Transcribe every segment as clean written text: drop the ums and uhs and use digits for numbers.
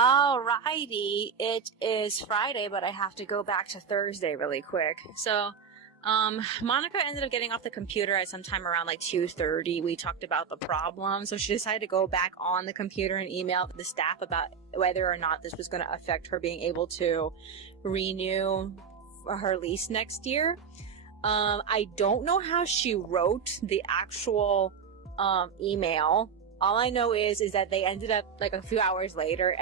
Alrighty, it is Friday, but I have to go back to Thursday really quick. So, Monica ended up getting off the computer at sometime around like 2:30. We talked about the problem, so she decided to go back on the computer and email the staff about whether or not this was going to affect her being able to renew her lease next year. I don't know how she wrote the actual email. All I know is that they ended up, like a few hours later,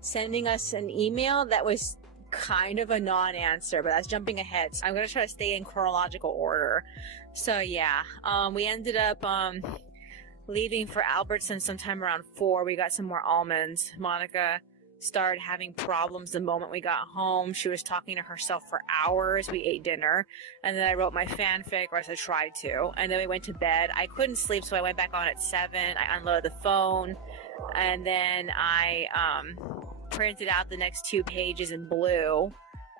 sending us an email that was kind of a non-answer, but that's jumping ahead. So I'm going to try to stay in chronological order. So yeah, we ended up leaving for Albertson sometime around 4. We got some more almonds. Monica started having problems the moment we got home. She was talking to herself for hours. We ate dinner, and then I wrote my fanfic, or I tried to, and then we went to bed. I couldn't sleep, so I went back on at 7. I unloaded the phone, and then I printed out the next 2 pages in blue.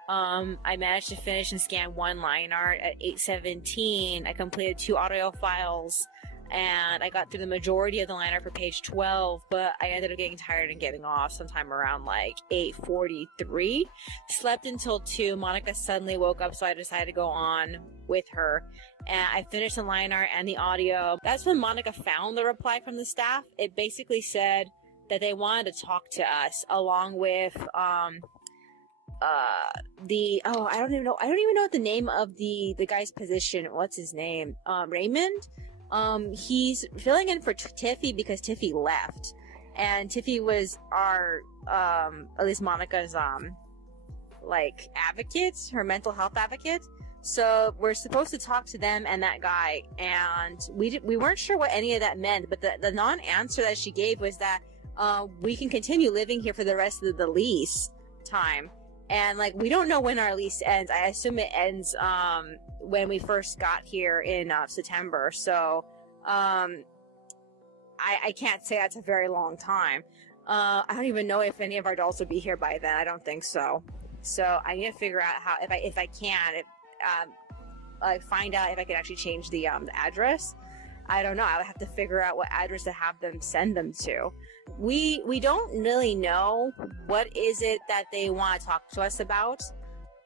I managed to finish and scan 1 line art at 8:17. I completed 2 audio files, and I got through the majority of the line art for page 12, but I ended up getting tired and getting off sometime around like 8:43. Slept until 2. Monica suddenly woke up, so I decided to go on with her, and I finished the line art and the audio. That's when Monica found the reply from the staff. It basically said that they wanted to talk to us, along with I don't even know what the name of the guy's position. What's his name? Raymond. He's filling in for Tiffy because Tiffy left, and Tiffy was our at least Monica's like advocate, her mental health advocate. So we're supposed to talk to them and that guy, and we weren't sure what any of that meant, but the non-answer that she gave was that we can continue living here for the rest of the lease time. And like, we don't know when our lease ends. I assume it ends when we first got here in September. So I can't say that's a very long time. I don't even know if any of our dolls will be here by then. I don't think so. So I need to figure out how, if I can, find out if I can actually change the address. I don't know. I'll have to figure out what address to have them send them to. We don't really know what is it that they want to talk to us about.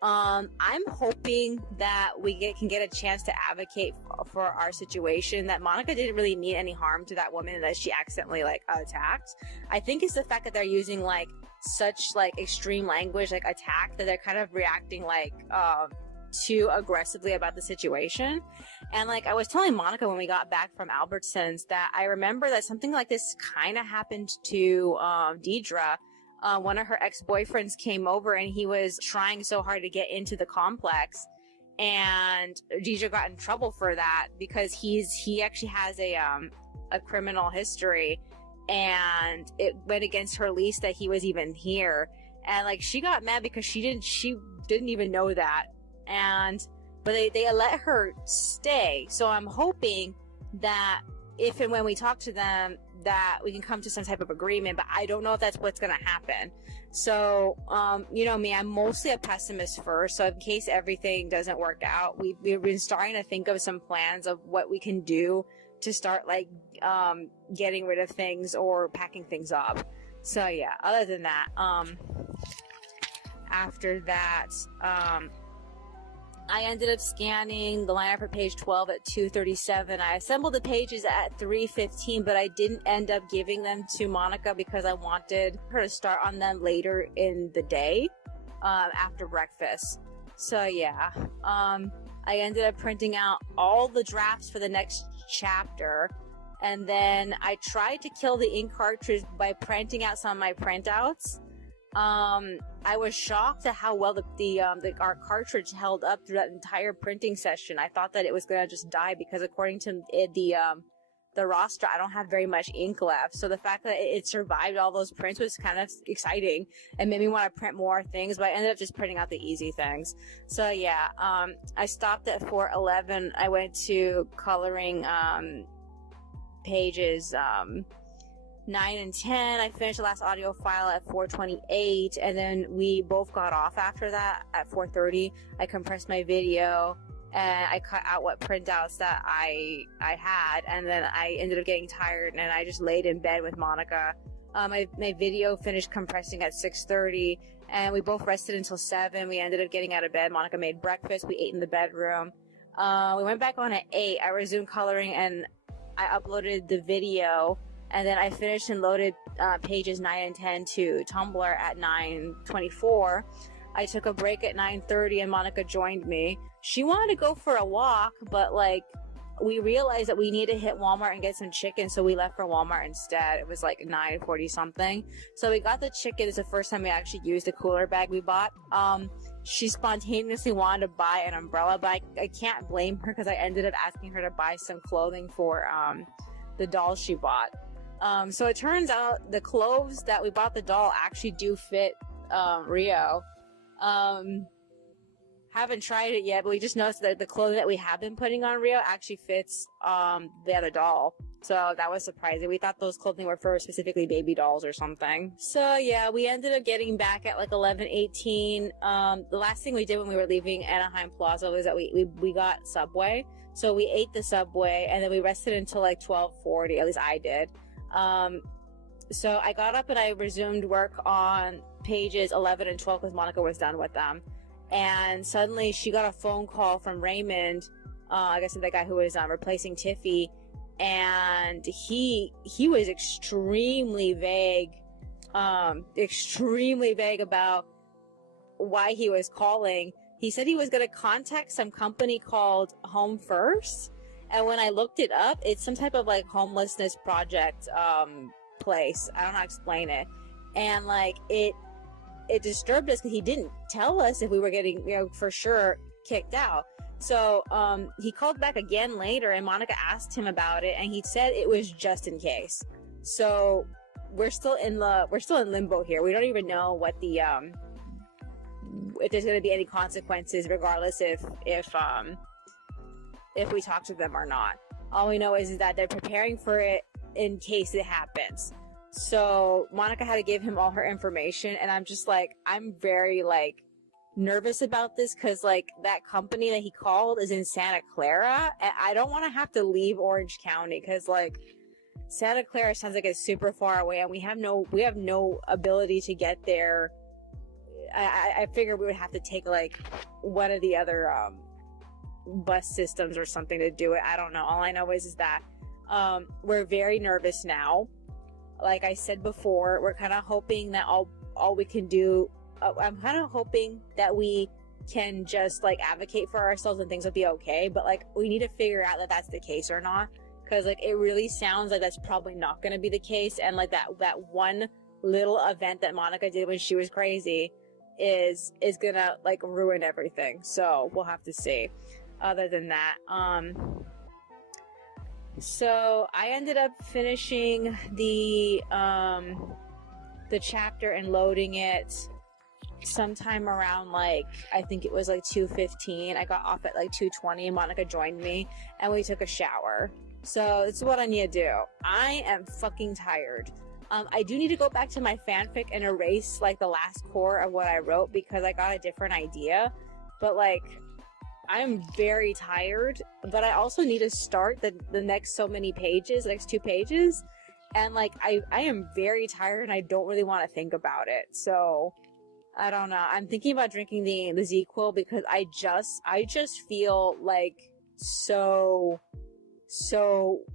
I'm hoping that we can get a chance to advocate for our situation, that Monica didn't really mean any harm to that woman that she accidentally attacked. I think it's the fact that they're using such extreme language, attack, that they're kind of reacting too aggressively about the situation. And I was telling Monica when we got back from Albertsons that I remember that something like this kind of happened to Deidre. One of her ex-boyfriends came over, and he was trying so hard to get into the complex, and Deidre got in trouble for that because he actually has a criminal history, and it went against her lease that he was even here. And she got mad because she didn't even know that. But they let her stay. So I'm hoping that if and when we talk to them, that we can come to some type of agreement, but I don't know if that's what's going to happen. So, you know me, I'm mostly a pessimist first. So in case everything doesn't work out, we've been starting to think of some plans of what we can do to start getting rid of things or packing things up. So yeah, other than that, after that, I ended up scanning the lineup for page 12 at 2:37. I assembled the pages at 3:15, but I didn't end up giving them to Monica because I wanted her to start on them later in the day, after breakfast. So yeah, I ended up printing out all the drafts for the next chapter, and then I tried to kill the ink cartridge by printing out some of my printouts. I was shocked at how well our cartridge held up through that entire printing session. I thought that it was gonna just die because according to the roster, I don't have very much ink left. So the fact that it survived all those prints was kind of exciting and made me want to print more things, but I ended up just printing out the easy things. So yeah, I stopped at 4:11. I went to coloring, pages, 9 and 10. I finished the last audio file at 4:28, and then we both got off after that at 4:30. I compressed my video, and I cut out what printouts that I had, and then I ended up getting tired, and I just laid in bed with Monica My video finished compressing at 6:30, and we both rested until 7. We ended up getting out of bed. Monica made breakfast. We ate in the bedroom. We went back on at 8. I resumed coloring, and I uploaded the video, and then I finished and loaded pages 9 and 10 to Tumblr at 9:24. I took a break at 9:30, and Monica joined me. She wanted to go for a walk, but like, we realized that we needed to hit Walmart and get some chicken, so we left for Walmart instead. It was like 9:40 something. So we got the chicken. It's the first time we actually used the cooler bag we bought. She spontaneously wanted to buy an umbrella, but I can't blame her because I ended up asking her to buy some clothing for the doll she bought. So it turns out the clothes that we bought the doll actually do fit Rio. Haven't tried it yet, but we just noticed that the clothing that we have been putting on Rio actually fits the other doll. So that was surprising. We thought those clothing were for specifically baby dolls or something. So yeah, we ended up getting back at like 11:18. The last thing we did when we were leaving Anaheim Plaza was that we got Subway. So we ate the Subway, and then we rested until like 12:40. At least I did. So I got up and I resumed work on pages 11 and 12 because Monica was done with them. And suddenly she got a phone call from Raymond, I guess the guy who was replacing Tiffy, and he was extremely vague about why he was calling. He said he was going to contact some company called Home First, and when I looked it up, it's some type of like homelessness project place. I don't know how to explain it. And like it disturbed us because he didn't tell us if we were getting, for sure kicked out. So he called back again later, and Monica asked him about it, and he said it was just in case. So we're still in limbo here. We don't even know what the if there's going to be any consequences, regardless if we talk to them or not. All we know is that they're preparing for it in case it happens. So Monica had to give him all her information, and I'm just like, I'm very like nervous about this because like that company that he called is in Santa Clara, and I don't want to have to leave Orange County because like Santa Clara sounds like it's super far away, and we have no ability to get there. I figured we would have to take like one of the other bus systems or something to do it. I don't know. All I know is that we're very nervous now. Like I said before, we're kind of hoping that all we can do, I'm kind of hoping that we can just like advocate for ourselves and things will be okay, but like we need to figure out that that's the case or not, because like it really sounds like that's probably not going to be the case, and like that one little event that Monica did when she was crazy is gonna like ruin everything. So we'll have to see. Other than that, so I ended up finishing the chapter and loading it sometime around like, I think it was like 2:15. I got off at like 2:20, and Monica joined me, and we took a shower. So this is what I need to do. I am fucking tired. I do need to go back to my fanfic and erase like the last core of what I wrote because I got a different idea. But like, I'm very tired, but I also need to start the next so many pages, next 2 pages. And like, I am very tired and I don't really want to think about it. So I don't know. I'm thinking about drinking the ZQuil because I just feel like so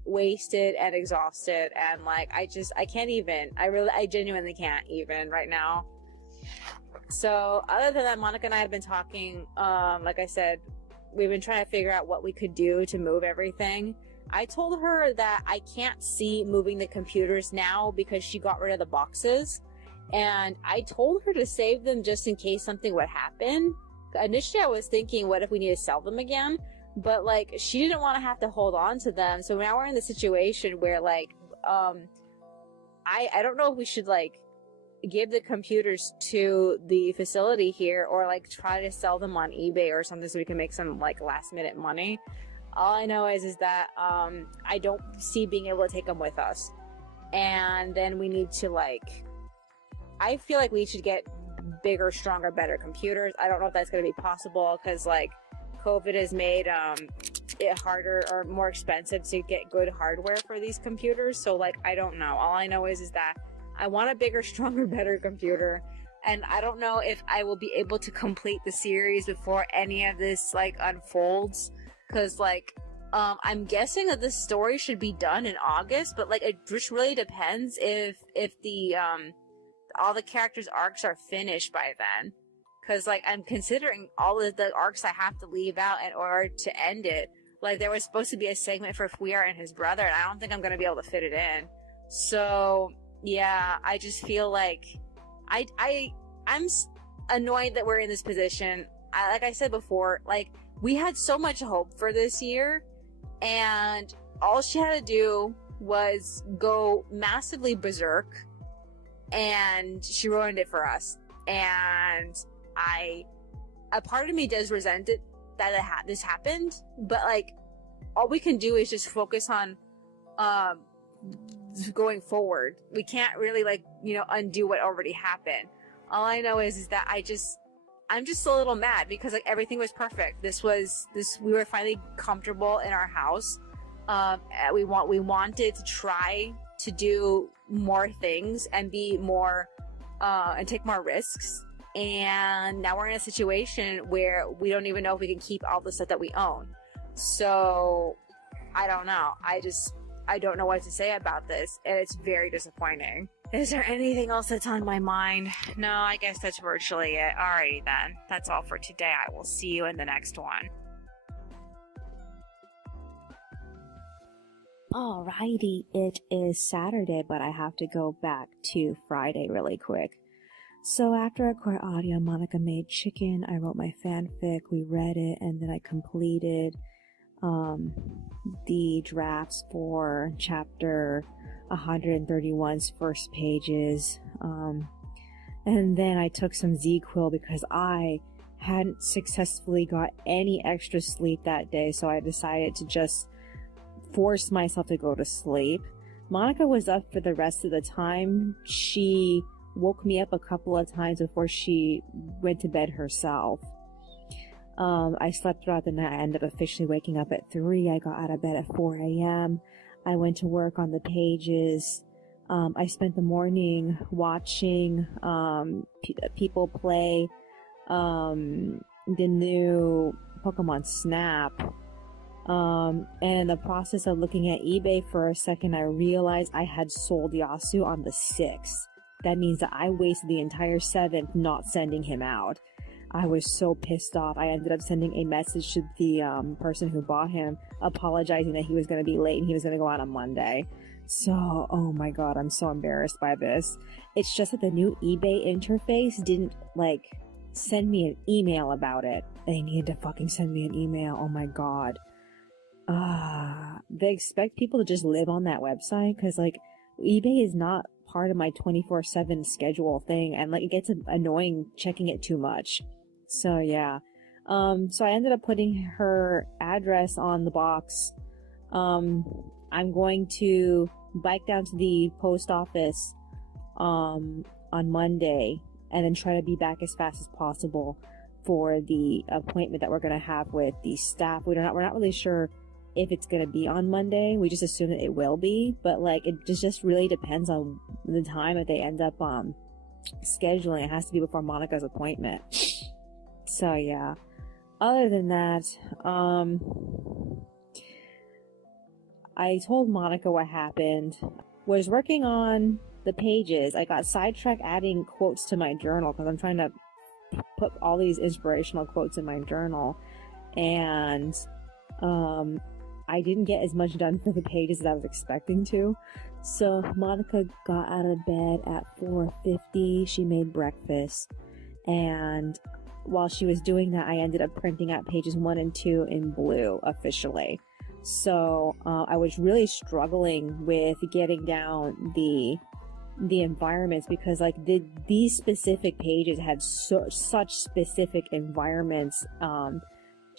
wasted and exhausted, and like I can't even, I genuinely can't even right now. So other than that, Monica and I have been talking, like I said, we've been trying to figure out what we could do to move everything. I told her that I can't see moving the computers now because she got rid of the boxes, and I told her to save them just in case something would happen. Initially I was thinking, what if we need to sell them again? But like, she didn't want to have to hold on to them. So now we're in the situation where like, I don't know if we should like give the computers to the facility here or like try to sell them on eBay or something so we can make some like last minute money. All I know is that, I don't see being able to take them with us. And then we need to like, I feel like we should get bigger, stronger, better computers. I don't know if that's going to be possible because like, COVID has made it harder or more expensive to get good hardware for these computers. So like, I don't know. All I know is that I want a bigger, stronger, better computer. And I don't know if I will be able to complete the series before any of this, like, unfolds. Cause, like, I'm guessing that this story should be done in August, but, like, it just really depends if the, all the characters' arcs are finished by then. Cause, like, I'm considering all of the arcs I have to leave out in order to end it. Like, there was supposed to be a segment for Fuir and his brother, and I don't think I'm gonna be able to fit it in. So, yeah, I just feel like I'm annoyed that we're in this position. Like I said before, like, we had so much hope for this year, and all she had to do was go massively berserk, and she ruined it for us. And a part of me does resent it that this happened, but, like, all we can do is just focus on going forward. We can't really, like, you know, undo what already happened. All I know is that I'm just a little mad because, like, everything was perfect. We were finally comfortable in our house. We wanted to try to do more things and be more and take more risks. And now we're in a situation where we don't even know if we can keep all the stuff that we own. So I don't know. I don't know what to say about this, and it's very disappointing. Is there anything else that's on my mind? No, I guess that's virtually it. Alrighty then. That's all for today. I will see you in the next one. Alrighty, it is Saturday, but I have to go back to Friday really quick. So after I recorded audio, Monica made chicken. I wrote my fanfic, we read it, and then I completed the drafts for chapter 131's first pages. And then I took some Z-Quil because I hadn't successfully got any extra sleep that day, so I decided to just force myself to go to sleep. Monica was up for the rest of the time. She woke me up a couple of times before she went to bed herself. I slept throughout the night. I ended up officially waking up at 3. I got out of bed at 4 a.m. I went to work on the pages. I spent the morning watching people play the new Pokemon Snap. And in the process of looking at eBay for a second, I realized I had sold Yasu on the 6th. That means that I wasted the entire 7th not sending him out. I was so pissed off. I ended up sending a message to the person who bought him, apologizing that he was going to be late and he was going to go out on Monday. So, oh my god, I'm so embarrassed by this. It's just that the new eBay interface didn't, like, send me an email about it. They needed to fucking send me an email. Oh my god. They expect people to just live on that website, because, like, eBay is not part of my 24/7 schedule thing, and, like, it gets annoying checking it too much. So yeah. So I ended up putting her address on the box. I'm going to bike down to the post office on Monday and then try to be back as fast as possible for the appointment that we're going to have with the staff. We're not really sure if it's going to be on Monday. We just assume that it will be, but, like, it just really depends on the time that they end up scheduling. It has to be before Monica's appointment. So yeah. Other than that, I told Monica what happened. Was working on the pages. I got sidetracked adding quotes to my journal because I'm trying to put all these inspirational quotes in my journal, and I didn't get as much done for the pages as I was expecting to. So Monica got out of bed at 4:50. She made breakfast, and while she was doing that, I ended up printing out pages 1 and 2 in blue officially. So I was really struggling with getting down the environments, because, like, these specific pages had such specific environments,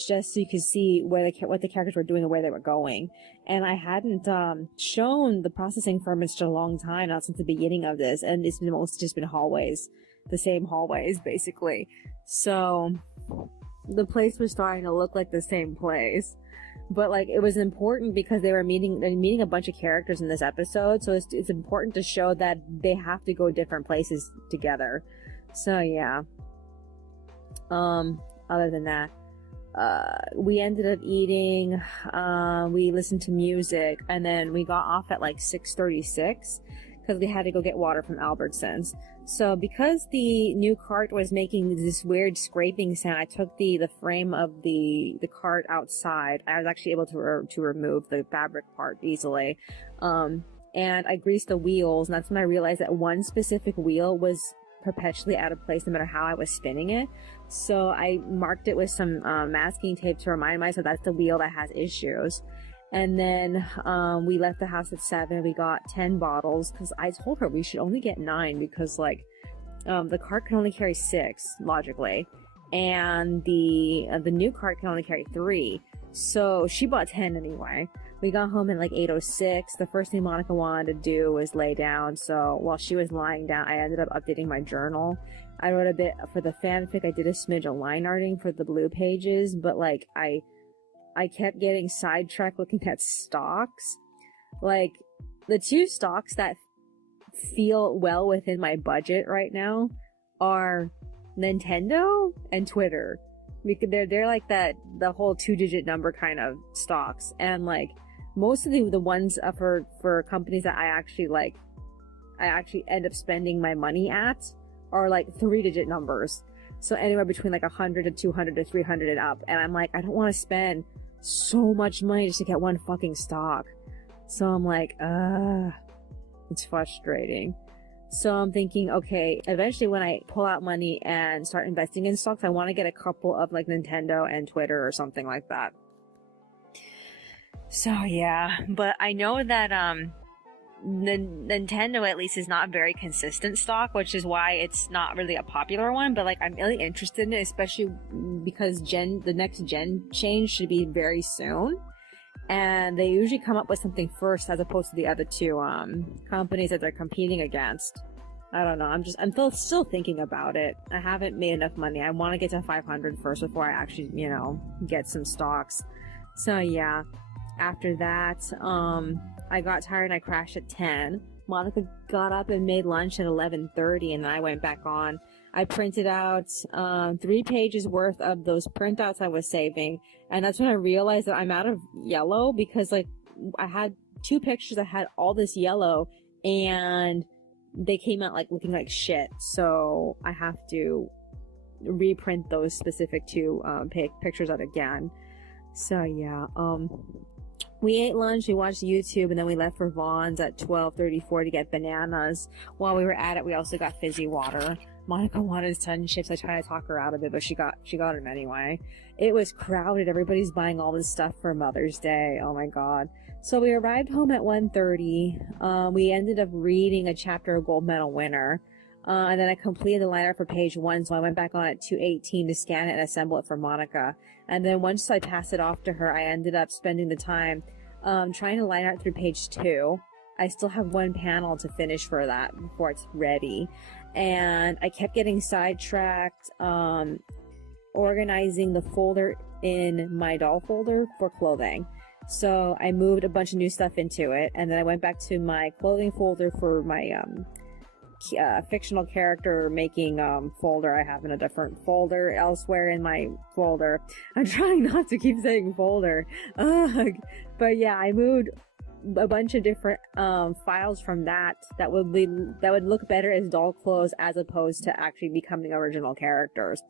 just so you could see what the characters were doing and where they were going. And I hadn't shown the processing firm in such a long time, not since the beginning of this, and it's mostly just been hallways, the same hallways basically. So the place was starting to look like the same place. But like, it was important because they're meeting a bunch of characters in this episode, so it's important to show that they have to go different places together. So yeah. Other than that, we ended up eating, we listened to music, and then we got off at like 6:36 because we had to go get water from Albertsons. So because the new cart was making this weird scraping sound, I took the frame of the cart outside. I was actually able to remove the fabric part easily. And I greased the wheels, and that's when I realized that one specific wheel was perpetually out of place no matter how I was spinning it. So I marked it with some masking tape to remind myself that's the wheel that has issues. And then we left the house at 7. We got 10 bottles because I told her we should only get 9 because like the cart can only carry 6 logically, and the new cart can only carry 3. So she bought 10 anyway. We got home at like 8:06. The first thing Monica wanted to do was lay down. So while she was lying down, I ended up updating my journal. I wrote a bit for the fanfic. I did a smidge of line arting for the blue pages, but like I kept getting sidetracked looking at stocks. Like, the 2 stocks that feel well within my budget right now are Nintendo and Twitter. Because they're like the whole 2-digit number kind of stocks. And like, most of the ones for companies that I actually end up spending my money at are like 3-digit numbers. So anywhere between like 100 to 200 to 300 and up. And I'm like, I don't want to spend so much money just to get one fucking stock. So I'm like, it's frustrating. So I'm thinking, okay, eventually when I pull out money and start investing in stocks, I want to get a couple of like Nintendo and Twitter or something like that. So yeah, but I know that Nintendo at least is not a very consistent stock, which is why it's not really a popular one, but like I'm really interested in it, especially because the next gen change should be very soon, and they usually come up with something first as opposed to the other 2 companies that they're competing against. I don't know, I'm still thinking about it. I haven't made enough money. I want to get to 500 first before I actually, get some stocks. So yeah, after that, I got tired and I crashed at 10. Monica got up and made lunch at 11:30, and then I went back on. I printed out 3 pages worth of those printouts I was saving, and that's when I realized that I'm out of yellow because like I had 2 pictures that had all this yellow and they came out like looking like shit. So I have to reprint those specific 2 pictures out again. So yeah, we ate lunch, we watched YouTube, and then we left for Vaughn's at 12:34 to get bananas. While we were at it, we also got fizzy water. Monica wanted sun chips. I tried to talk her out of it, but she got them anyway. It was crowded. Everybody's buying all this stuff for Mother's Day. Oh my god. So we arrived home at 1:30. We ended up reading a chapter of Gold Medal Winner. And then I completed the liner for page 1, so I went back on at 2:18 to scan it and assemble it for Monica. And then once I passed it off to her, I ended up spending the time trying to line art through page 2. I still have 1 panel to finish for that before it's ready. And I kept getting sidetracked organizing the folder in my doll folder for clothing. So I moved a bunch of new stuff into it, and then I went back to my clothing folder for my fictional character making folder. I have in a different folder elsewhere in my folder. I'm trying not to keep saying folder. Ugh. But yeah, I moved a bunch of different files from that would look better as doll clothes as opposed to actually becoming original characters.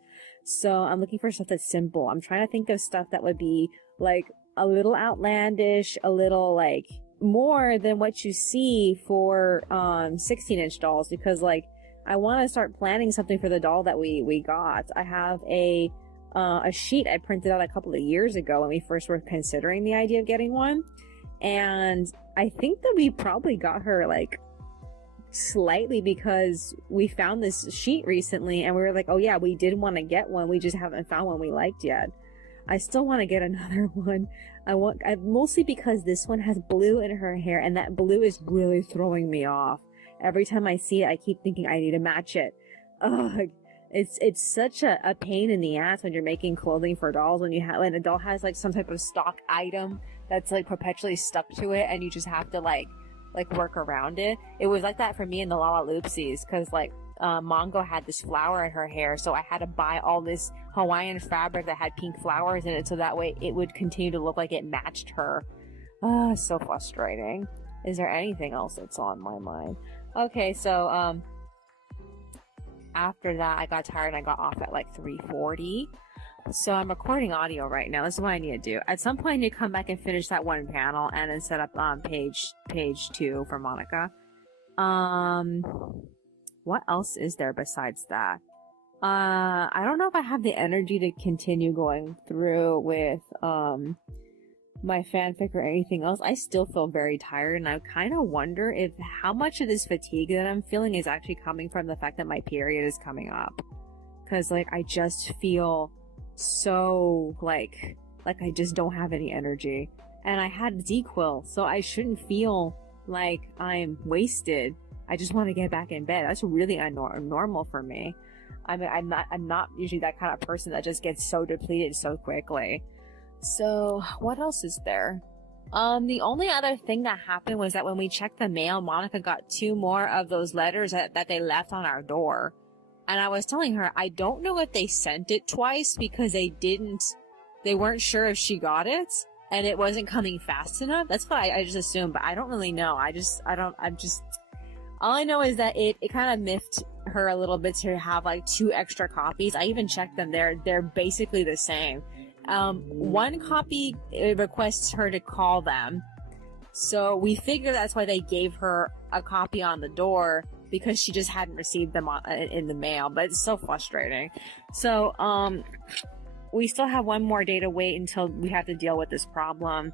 So I'm looking for stuff that's simple. I'm trying to think of stuff that would be like a little outlandish, a little like more than what you see for 16-inch dolls, because like I want to start planning something for the doll that we got. I have a sheet I printed out a couple of years ago when we first were considering the idea of getting one, and I think that we probably got her like slightly because we found this sheet recently and we were like, oh yeah, we did want to get one, we just haven't found one we liked yet. I still want to get another one. I mostly because this one has blue in her hair, and that blue is really throwing me off. Every time I see it, I keep thinking I need to match it. Ugh. it's such a pain in the ass when you're making clothing for dolls, when when a doll has like some type of stock item that's like perpetually stuck to it and you just have to like work around it. It was like that for me in the Lala Loopsies, because like Mongo had this flower in her hair, so I had to buy all this Hawaiian fabric that had pink flowers in it so that way it would continue to look like it matched her. So frustrating. Is there anything else that's on my mind? Okay, so after that I got tired and I got off at like 3:40. So I'm recording audio right now. This is what I need to do. At some point I need to come back and finish that one panel and then set up page 2 for Monica. What else is there besides that? I don't know if I have the energy to continue going through with my fanfic or anything else. I still feel very tired, and I kind of wonder if how much of this fatigue that I'm feeling is actually coming from the fact that my period is coming up. Cause like I just feel so like I just don't have any energy, and I had ZQuil, so I shouldn't feel like I'm wasted. I just want to get back in bed. That's really normal for me. I mean, I'm not usually that kind of person that just gets so depleted so quickly. So what else is there? The only other thing that happened was that when we checked the mail, Monica got 2 more of those letters that they left on our door. And I was telling her, I don't know if they sent it twice because they weren't sure if she got it and it wasn't coming fast enough. That's what I just assumed, but I don't really know. All I know is that it kind of miffed her a little bit to have like 2 extra copies. I even checked them. They're basically the same. One copy requests her to call them. So we figure that's why they gave her a copy on the door, because she just hadn't received them in the mail. But it's so frustrating. So, we still have 1 more day to wait until we have to deal with this problem.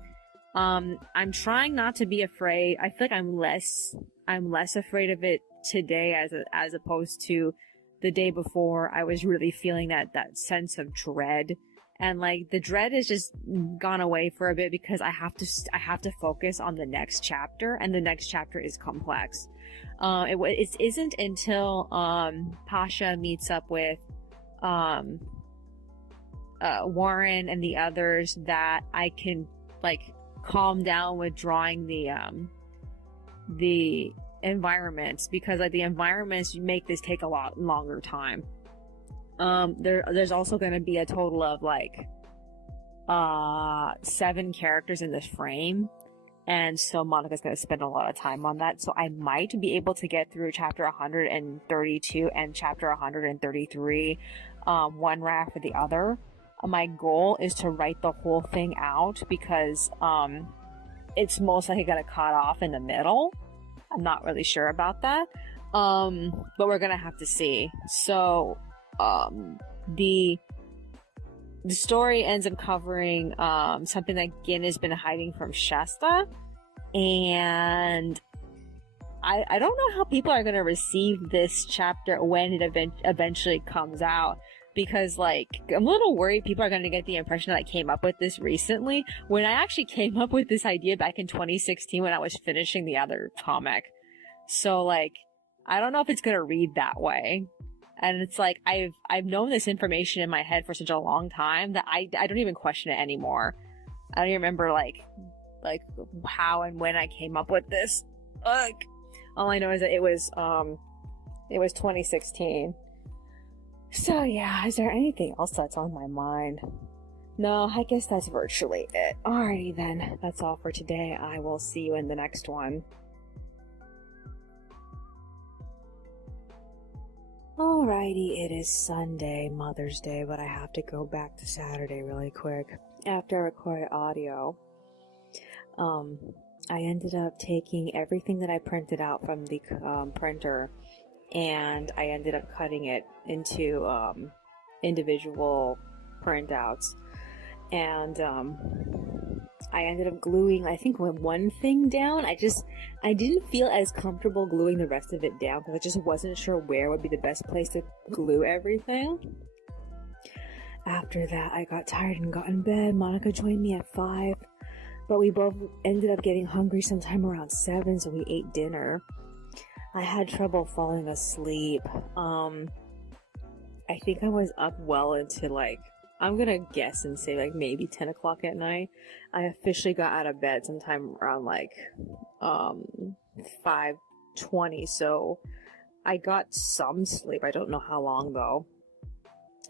I'm trying not to be afraid. I feel like I'm less afraid of it today as opposed to the day before. I was really feeling that sense of dread. And like the dread has just gone away for a bit because I have to focus on the next chapter, and the next chapter is complex. It isn't until Pasha meets up with Warren and the others that I can like calm down with drawing the environments, because like the environments make this take a lot longer time. There's also going to be a total of like 7 characters in this frame, and so Monica's going to spend a lot of time on that. So I might be able to get through chapter 132 and chapter 133 one right after the other. My goal is to write the whole thing out, because it's most likely going to cut off in the middle. I'm not really sure about that, but we're going to have to see. So the story ends up covering something that Gin has been hiding from Shasta, and I don't know how people are going to receive this chapter when it eventually comes out, because like I'm a little worried people are going to get the impression that I came up with this recently, when I actually came up with this idea back in 2016 when I was finishing the other comic. So like I don't know if it's going to read that way. And it's like, I've known this information in my head for such a long time that I don't even question it anymore. I don't even remember like how and when I came up with this. Ugh. All I know is that it was 2016. So yeah, is there anything else that's on my mind? No, I guess that's virtually it. Alrighty then, that's all for today. I will see you in the next one. Alrighty, it is Sunday, Mother's Day, but I have to go back to Saturday really quick. After I recorded audio, I ended up taking everything that I printed out from the printer, and I ended up cutting it into individual printouts. And I ended up gluing, I think, one thing down. I didn't feel as comfortable gluing the rest of it down because I just wasn't sure where would be the best place to glue everything. After that, I got tired and got in bed. Monica joined me at 5, but we both ended up getting hungry sometime around 7, so we ate dinner. I had trouble falling asleep. I think I was up well into like, I'm gonna guess and say like maybe 10 o'clock at night. I officially got out of bed sometime around like 5:20, so I got some sleep. I don't know how long though.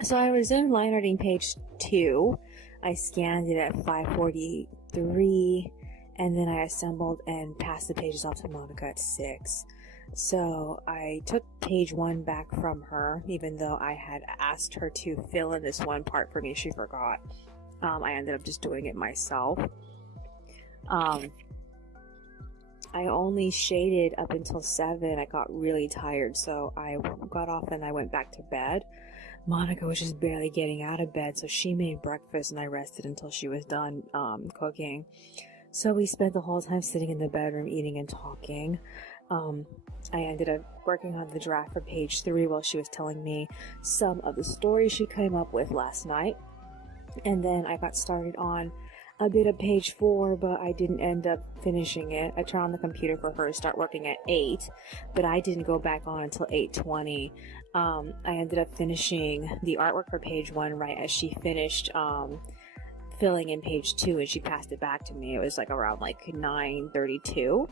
So I resumed line reading page 2. I scanned it at 5:43, and then I assembled and passed the pages off to Monica at 6. So I took page 1 back from her, even though I had asked her to fill in this one part for me. She forgot. I ended up just doing it myself. I only shaded up until 7. I got really tired, so I got off and I went back to bed. Monica was just barely getting out of bed, so she made breakfast and I rested until she was done cooking. So we spent the whole time sitting in the bedroom eating and talking. I ended up working on the draft for page 3 while she was telling me some of the stories she came up with last night. And then I got started on a bit of page 4, but I didn't end up finishing it. I turned on the computer for her to start working at 8, but I didn't go back on until 8:20. I ended up finishing the artwork for page 1 right as she finished filling in page 2, and she passed it back to me. It was like around like 9:32.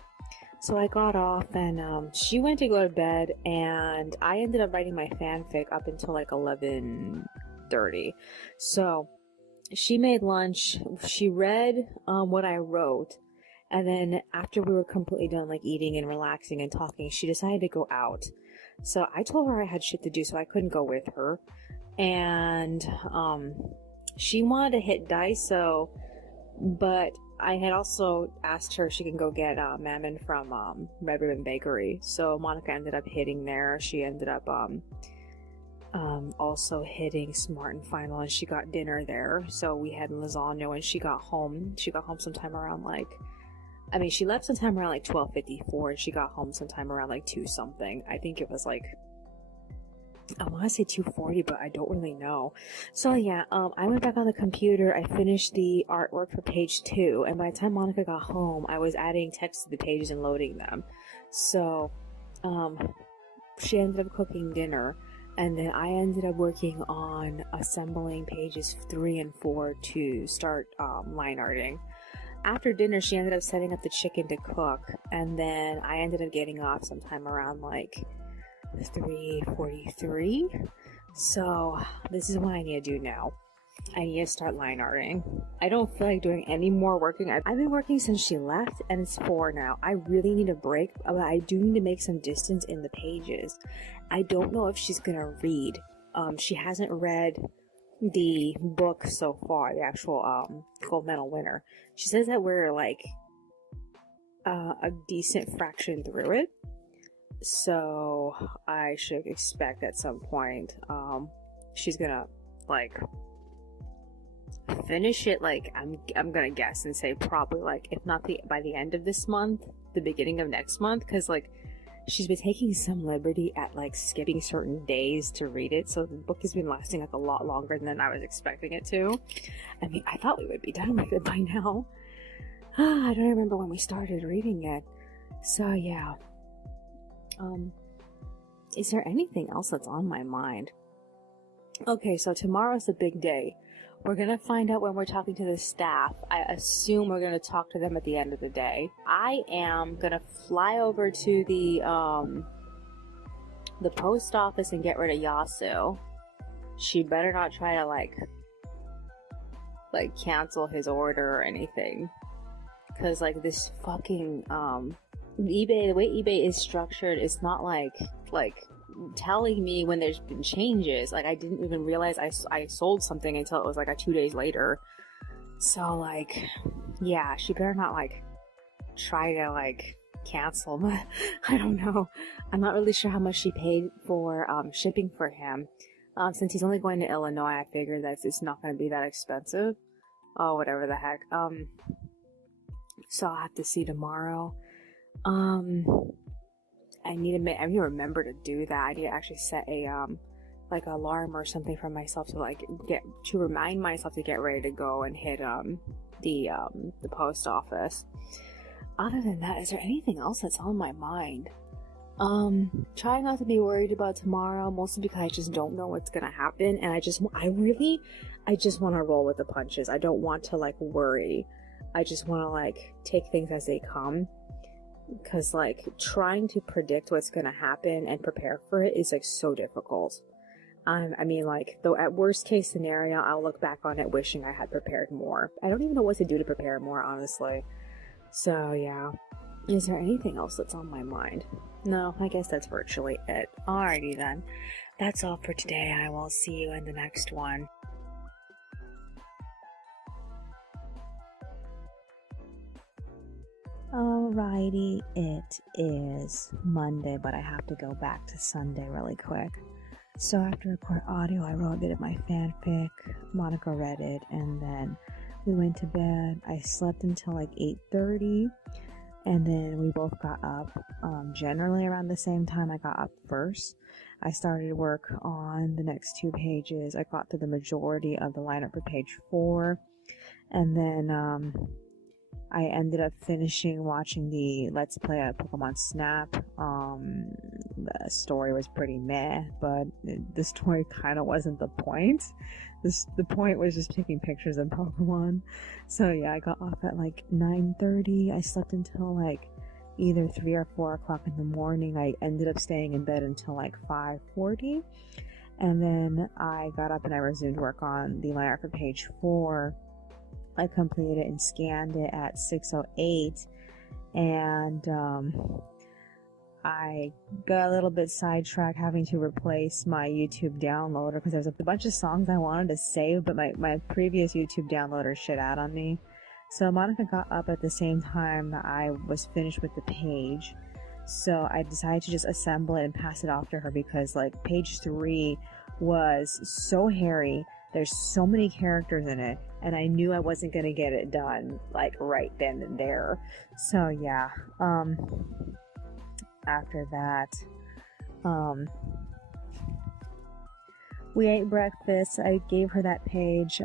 So I got off and she went to go to bed, and I ended up writing my fanfic up until like 11:30. So she made lunch, she read what I wrote, and then after we were completely done like eating and relaxing and talking, she decided to go out. So I told her I had shit to do, so I couldn't go with her. And she wanted to hit Daiso, but I had also asked her if she can go get Mammon from Red Ribbon Bakery. So Monica ended up hitting there. She ended up also hitting Smart and Final, and she got dinner there. So we had lasagna when she got home. She got home sometime around like, I mean, she left sometime around like 12:54, and she got home sometime around like 2 something. I think it was like, I want to say 2:40, but I don't really know. So yeah, I went back on the computer. I finished the artwork for page 2, and by the time Monica got home, I was adding text to the pages and loading them. So, she ended up cooking dinner, and then I ended up working on assembling pages 3 and 4 to start line arting. After dinner, she ended up setting up the chicken to cook, and then I ended up getting off sometime around like 3:43. So this is what I need to do now. I need to start line arting. I don't feel like doing any more working. I've been working since she left, and it's 4 now. I really need a break, but I do need to make some distance in the pages. I don't know if she's gonna read. She hasn't read the book so far, the actual gold medal winner. She says that we're like a decent fraction through it. So I should expect at some point she's gonna like finish it. Like I'm gonna guess and say probably like, if not by the end of this month, the beginning of next month, because like she's been taking some liberty at like skipping certain days to read it, so the book has been lasting like a lot longer than I was expecting it to. I mean, I thought we would be done with it by now. I don't remember when we started reading it. So yeah. Is there anything else that's on my mind? Okay, so tomorrow's the big day. We're gonna find out when we're talking to the staff. I assume we're gonna talk to them at the end of the day. I am gonna fly over to the post office and get rid of Yasu. She better not try to like cancel his order or anything. Cause like this fucking eBay, the way eBay is structured, it's not like telling me when there's been changes. Like I didn't even realize I sold something until it was like 2 days later. So like, yeah, she better not like try to like cancel. But I don't know. I'm not really sure how much she paid for shipping for him. Since he's only going to Illinois, I figured that it's not going to be that expensive. Oh, whatever the heck. So I'll have to see tomorrow. I need to remember to do that. I need to actually set a like alarm or something for myself to remind myself to get ready to go and hit the post office. Other than that, is there anything else that's on my mind? Try not to be worried about tomorrow, mostly because I just don't know what's gonna happen, and I just want to roll with the punches. I don't want to, like, worry. I just want to, like, take things as they come, because, like, trying to predict what's gonna happen and prepare for it is, like, so difficult. I mean, like, though at worst case scenario, I'll look back on it wishing I had prepared more. I don't even know what to do to prepare more, honestly. So, yeah. Is there anything else that's on my mind? No, I guess that's virtually it. Alrighty then. That's all for today. I will see you in the next one. Alrighty, it is Monday, but I have to go back to Sunday really quick. So after record audio, I wrote a bit of my fanfic, Monica read it, and then we went to bed. I slept until like 8:30, and then we both got up generally around the same time. I got up first. I started work on the next 2 pages. I got to the majority of the lineup for page 4, and then I ended up finishing watching the Let's Play of Pokemon Snap. The story was pretty meh, but the story kind of wasn't the point. The point was just taking pictures of Pokemon. So yeah, I got off at like 9:30. I slept until like either 3 or 4 o'clock in the morning. I ended up staying in bed until like 5:40. And then I got up and I resumed work on the lineup for page 4. I completed it and scanned it at 6:08, and I got a little bit sidetracked having to replace my YouTube downloader because there's a bunch of songs I wanted to save, but my previous YouTube downloader shit out on me. So Monica got up at the same time that I was finished with the page, so I decided to just assemble it and pass it off to her because like page 3 was so hairy. There's so many characters in it, and I knew I wasn't gonna get it done like right then and there. So yeah, after that, we ate breakfast. I gave her that page.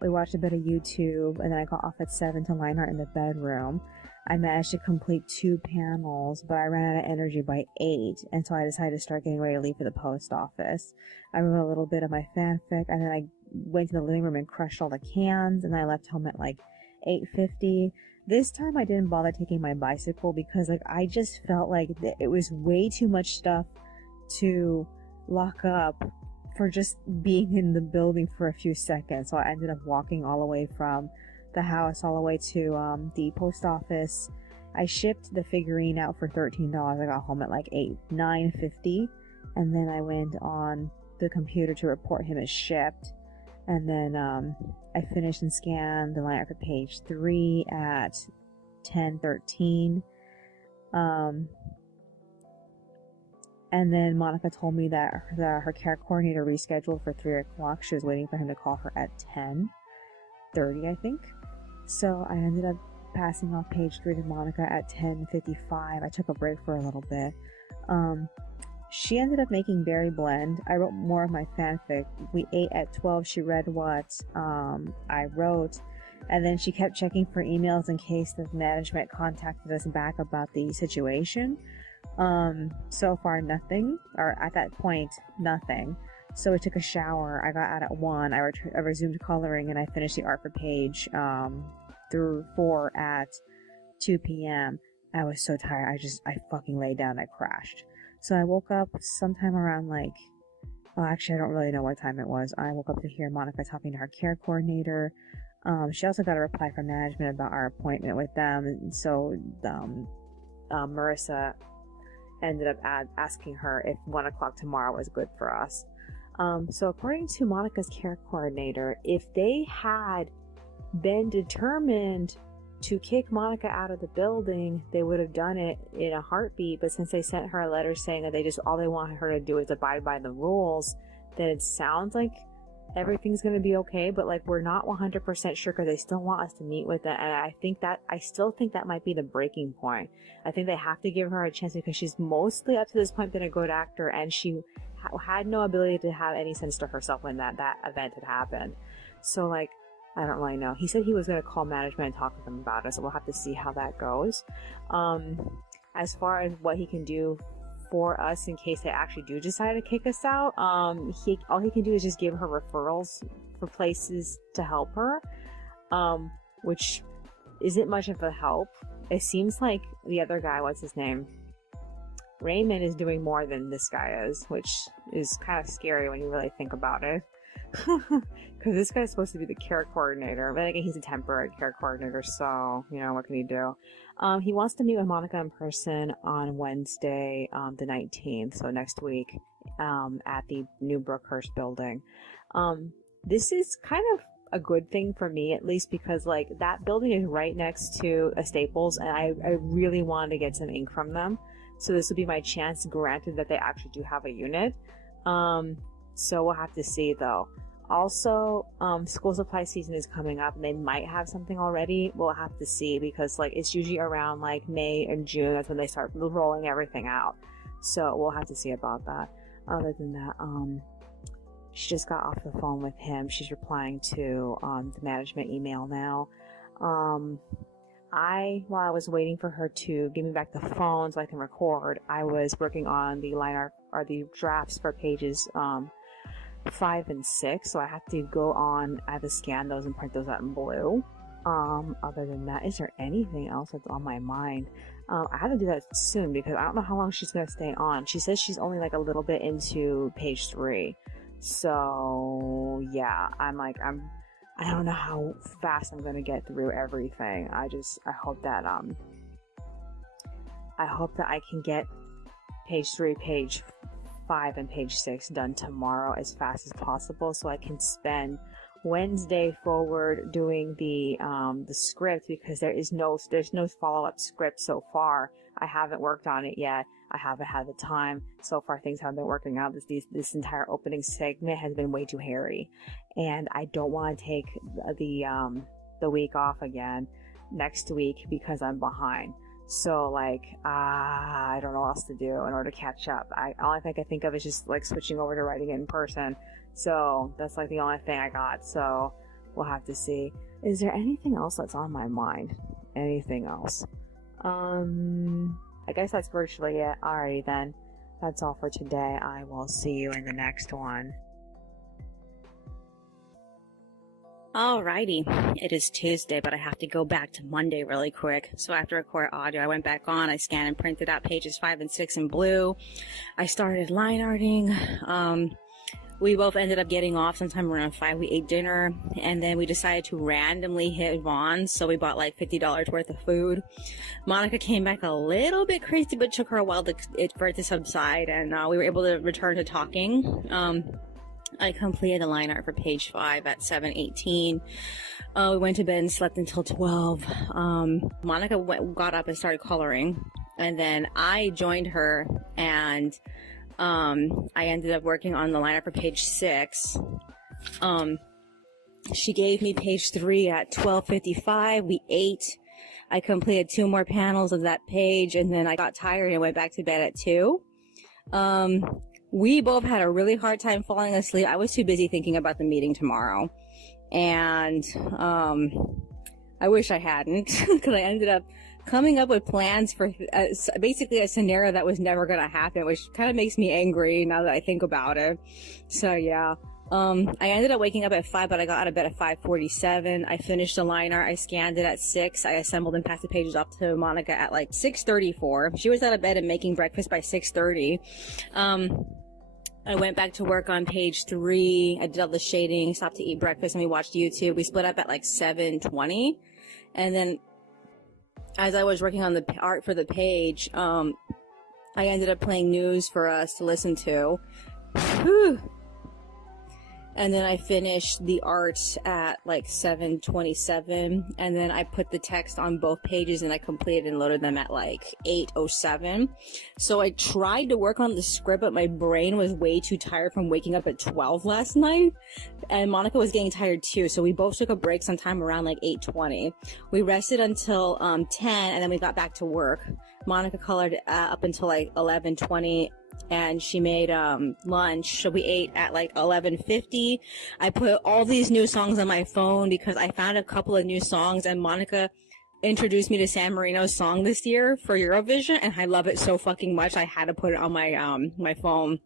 We watched a bit of YouTube, and then I got off at 7 to line her in the bedroom. I managed to complete 2 panels, but I ran out of energy by 8, and so I decided to start getting ready to leave for the post office. I wrote a little bit of my fanfic, and then I went to the living room and crushed all the cans, and I left home at like 8:50. This time I didn't bother taking my bicycle because like I just felt like it was way too much stuff to lock up for just being in the building for a few seconds. So I ended up walking all the way from the house all the way to the post office. I shipped the figurine out for $13. I got home at like 9:50, and then I went on the computer to report him as shipped, and then I finished and scanned the lineup for page 3 at 10:13. And then Monica told me that her care coordinator rescheduled for 3 o'clock. She was waiting for him to call her at 10:30, I think. So I ended up passing off page 3 to Monica at 10:55. I took a break for a little bit. She ended up making Berry Blend. I wrote more of my fanfic. We ate at 12. She read what I wrote, and then she kept checking for emails in case the management contacted us back about the situation. So far nothing, or at that point nothing. So I took a shower. I got out at 1. I resumed coloring, and I finished the art for page through 4 at 2 p.m. I was so tired. I fucking laid down. I crashed. So I woke up sometime around like, well, actually I don't really know what time it was. I woke up to hear Monica talking to her care coordinator. She also got a reply from management about our appointment with them, and so Marissa ended up asking her if 1 o'clock tomorrow was good for us. So according to Monica's care coordinator, if they had been determined to kick Monica out of the building, they would have done it in a heartbeat. But since they sent her a letter saying that all they wanted her to do is abide by the rules, then it sounds like everything's going to be okay. But like, we're not 100% sure because they still want us to meet with them. And I still think that might be the breaking point. I think they have to give her a chance because she's mostly up to this point been a good actor, and she had no ability to have any sense to herself when that event had happened. So like, I don't really know. He said he was going to call management and talk to them about it, so we'll have to see how that goes. As far as what he can do for us in case they actually do decide to kick us out. All he can do is just give her referrals for places to help her, which isn't much of a help. It seems like the other guy, what's his name? Raymond is doing more than this guy is, which is kind of scary when you really think about it. Because this guy's supposed to be the care coordinator, but again, he's a temporary care coordinator, so, you know, what can he do? He wants to meet with Monica in person on Wednesday, the 19th, so next week, at the new Brookhurst building. This is kind of a good thing for me, at least, because, like, that building is right next to a Staples, and I really wanted to get some ink from them. So this will be my chance, granted that they actually do have a unit. So we'll have to see, though. Also, school supply season is coming up, and they might have something already. We'll have to see, because, like, it's usually around, like, May and June. That's when they start rolling everything out. So we'll have to see about that. Other than that, she just got off the phone with him. She's replying to the management email now. While I was waiting for her to give me back the phone so I can record, I was working on the line art, or the drafts for pages 5 and 6, so I have to go on, I have to scan those and print those out in blue. Other than that, is there anything else that's on my mind? I have to do that soon, because I don't know how long she's going to stay on. She says she's only like a little bit into page 3. So, yeah, I don't know how fast I'm going to get through everything. I hope that I can get page 3, page 5, and page 6 done tomorrow as fast as possible, so I can spend Wednesday forward doing the script, because there's no follow-up script so far. I haven't worked on it yet. I haven't had the time. So far, things haven't been working out. This entire opening segment has been way too hairy, and I don't want to take the week off again next week because I'm behind. So, like, I don't know what else to do in order to catch up. Only thing I can think of is just, like, switching over to writing it in person. So, that's, like, the only thing I got. So, we'll have to see. Is there anything else that's on my mind? Anything else? I guess that's virtually it. Alrighty then. That's all for today. I will see you in the next one. Alrighty, it is Tuesday, but I have to go back to Monday really quick. So after I recorded audio, I went back on, I scanned and printed out pages 5 and 6 in blue. I started line arting. We both ended up getting off sometime around 5. We ate dinner, and then we decided to randomly hit Vaughn's, so we bought like $50 worth of food. Monica came back a little bit crazy, but took her a while for it to subside, and we were able to return to talking. I completed the line art for page 5 at 7:18. We went to bed and slept until 12. Monica got up and started coloring, and then I joined her, and I ended up working on the line art for page 6. She gave me page 3 at 12:55. We ate. I completed 2 more panels of that page, and then I got tired and went back to bed at 2. We both had a really hard time falling asleep. I was too busy thinking about the meeting tomorrow. And, I wish I hadn't, because I ended up coming up with plans for basically a scenario that was never going to happen, which kind of makes me angry now that I think about it. So, yeah. I ended up waking up at 5, but I got out of bed at 5:47. I finished the line art. I scanned it at 6. I assembled and passed the pages off to Monica at like 6:34. She was out of bed and making breakfast by 6:30. I went back to work on page 3. I did all the shading, stopped to eat breakfast, and we watched YouTube. We split up at like 7:20. And then as I was working on the art for the page, I ended up playing news for us to listen to. Whew. And then I finished the art at like 7:27, and then I put the text on both pages, and I completed and loaded them at like 8:07. So I tried to work on the script, but my brain was way too tired from waking up at 12 last night, and Monica was getting tired too, so we both took a break sometime around like 8:20. We rested until 10, and then we got back to work. Monica colored up until like 11:20. And she made lunch, so we ate at like 11:50. I put all these new songs on my phone because I found a couple of new songs, and Monica introduced me to San Marino's song this year for Eurovision, and I love it so fucking much. I had to put it on my my phone.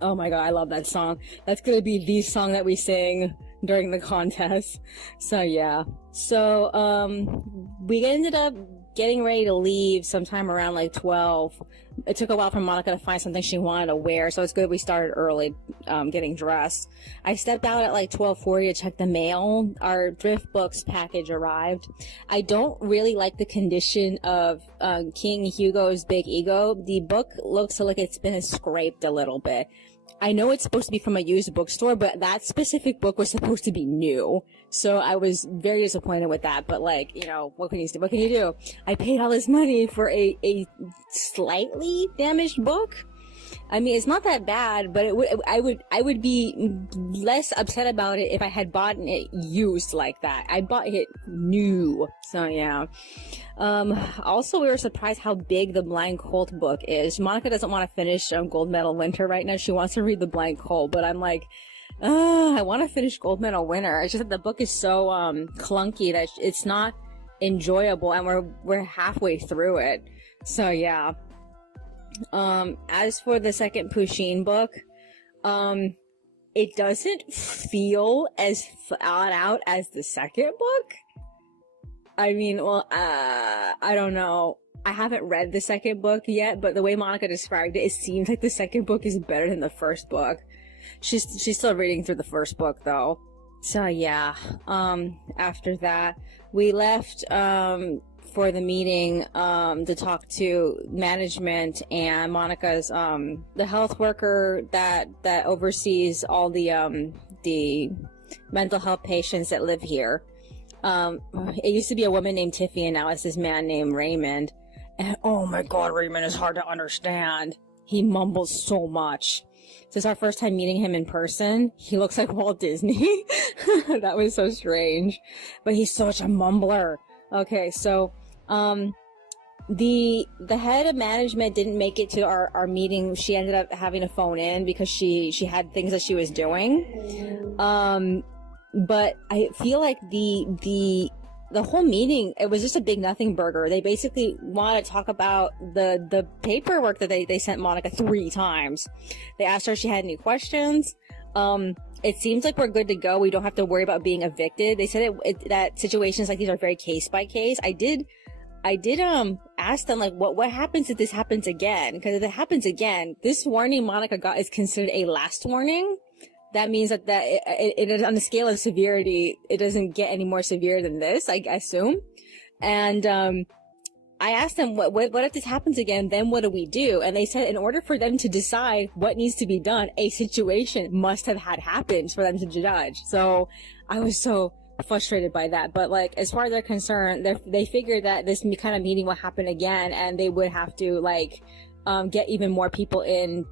Oh my god, I love that song. That's gonna be the song that we sing during the contest. So yeah. So we ended up getting ready to leave sometime around like 12. It took a while for Monica to find something she wanted to wear, so it's good we started early, getting dressed. I stepped out at like 12:40 to check the mail. Our thrift books package arrived. I don't really like the condition of King Hugo's Big Ego. The book looks like it's been scraped a little bit. I know it's supposed to be from a used bookstore, but that specific book was supposed to be new. So I was very disappointed with that. But like, you know, what can you do? I paid all this money for a slightly damaged book. I mean, it's not that bad, but I would be less upset about it if I had bought it used like that. I bought it new. So yeah. Also we were surprised how big the Blind Colt book is. Monica doesn't want to finish Gold Medal Winter right now. She wants to read the Blind Colt, but I'm like, I want to finish Gold Medal Winter. It's just that the book is so clunky that it's not enjoyable, and we're halfway through it. So yeah. As for the second Pusheen book, it doesn't feel as thought out as the second book. I mean, well, I don't know. I haven't read the second book yet, but the way Monica described it, it seems like the second book is better than the first book. She's still reading through the first book though. So yeah, after that, we left, for the meeting, to talk to management and Monica's, the health worker that oversees all the mental health patients that live here. It used to be a woman named Tiffy, and now it's this man named Raymond. And oh my god, Raymond is hard to understand. He mumbles so much. This is our first time meeting him in person. He looks like Walt Disney. That was so strange. But he's such a mumbler. Okay, so, the head of management didn't make it to our meeting. She ended up having to phone in because she had things that she was doing. But I feel like the whole meeting, it was just a big nothing burger. They basically want to talk about the paperwork that they sent Monica 3 times. They asked her if she had any questions. It seems like we're good to go. We don't have to worry about being evicted. They said that situations like these are very case by case. I did ask them, like, what happens if this happens again? Because if it happens again, this warning Monica got is considered a last warning. That means that it on the scale of severity, it doesn't get any more severe than this, I assume. And, I asked them, what if this happens again, then what do we do? And they said in order for them to decide what needs to be done, a situation must have had happened for them to judge. So I was so frustrated by that. But like, as far as they're concerned, they figured that this kind of meeting will happen again, and they would have to like, get even more people in